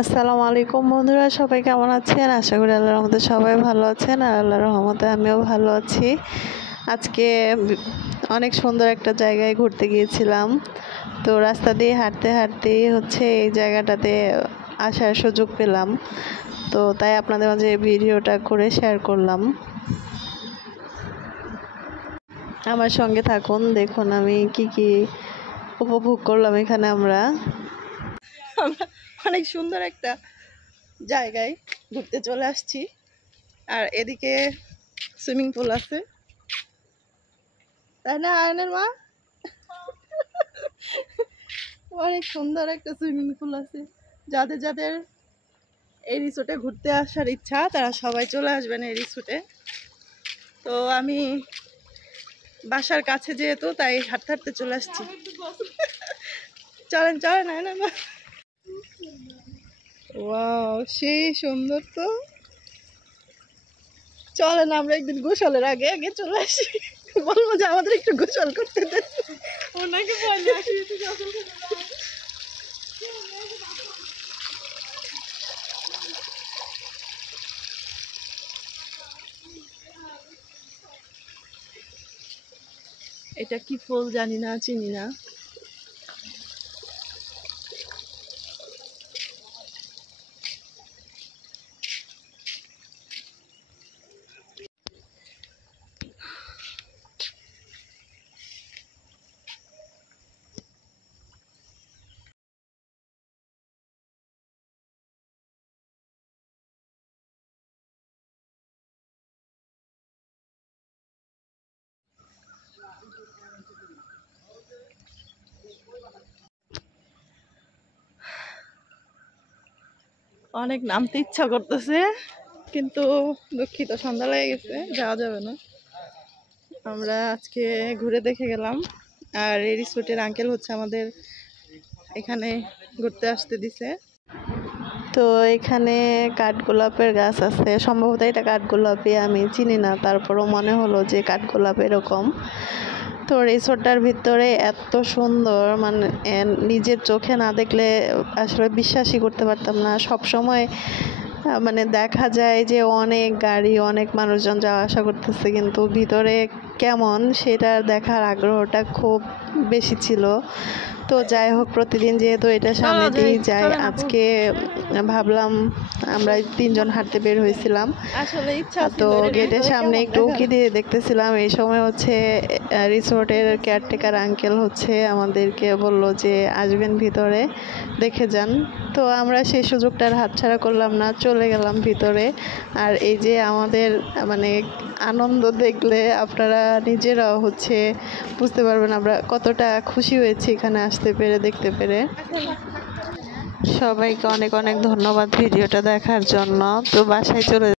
আসসালামু আলাইকুম বন্ধুরা, সবাই কেমন আছেন? আশা করি আল্লাহর রহমতে সবাই ভালো আছেন। আর আল্লাহর রহমতে আমিও ভালো আছি। আজকে অনেক সুন্দর একটা জায়গায় ঘুরতে গিয়েছিলাম। তো রাস্তা দিয়ে হাঁটতে হাঁটতেই এই জায়গাটাতে আসার সুযোগ পেলাম। তো তাই আপনাদের মাঝে ভিডিওটা করে শেয়ার করলাম। আমার সঙ্গে থাকুন, দেখুন আমি কি উপভোগ করলাম এখানে। আমরা অনেক সুন্দর একটা জায়গায় ঘুরতে চলে আসছি। আর এদিকে সুইমিং পুল আছে, তাই না আয়নের মা? অনেক সুন্দর একটা সুইমিং পুল আছে। যাদের যাদের এই রিসোর্টে ঘুরতে আসার ইচ্ছা তারা সবাই চলে আসবেন এই রিসোর্টে। তো আমি বাসার কাছে যেহেতু তাই হাঁটতে হাঁটতে চলে আসছি। চলেন চলেন আয়নের মা। ওয়াও, সেই সুন্দর। তো চলেন আমরা একদিন গোসলের আগে আগে চলে আসি, বলবো যে আমাদের একটু গোসল করতে দেন। ওনাকে বলে আসি একটু গোসল করতে দাও। এটা কি ফুল জানি না, চিনি না। অনেক নামতে ইচ্ছা করতেছে, কিন্তু দুঃখিত, সন্ধ্যা লেগে গেছে, যাওয়া যাবে না। আমরা আজকে ঘুরে দেখে গেলাম। আর এই রিসোর্টের আঙ্কেল আমাদের এখানে ঘুরতে আসতে দিছে। তো এখানে কাঠগোলাপের গাছ আছে, সম্ভবত এটা কাঠগোলাপই, আমি চিনি না, তারপরও মনে হলো যে কাঠগোলাপ এরকম। তো রিসোর্টটার ভিতরে এত সুন্দর, মানে নিজের চোখে না দেখলে আসলে বিশ্বাসই করতে পারতাম না। সব সময় মানে দেখা যায় যে অনেক গাড়ি, অনেক মানুষজন যাওয়া আসা করতেছে, কিন্তু ভিতরে কেমন সেটা দেখার আগ্রহটা খুব বেশি ছিল। তো যাই হোক, প্রতিদিন যেহেতু এটা সামনে দিয়ে যাই, আজকে ভাবলাম, আমরা 3 জন হাঁটতে বের হয়েছিলাম। তো গেটের সামনে একটু উঁকি দিয়ে দেখতেছিলাম। এই সময় রিসোর্টের কেয়ারটেকার আঙ্কেল আমাদেরকে বলল যে আসবেন ভিতরে, দেখে যান। তো আমরা সেই সুযোগটার হাতছাড়া করলাম না, চলে গেলাম ভিতরে। আর এই যে আমাদের মানে আনন্দ দেখলে আপনারা নিজেরাও বুঝতে পারবেন আমরা কতটা খুশি হয়েছি এখানে আসতে পেরে, দেখতে পেরে। সবাইকে অনেক অনেক ধন্যবাদ ভিডিওটা দেখার জন্য। তো বাসায় চলে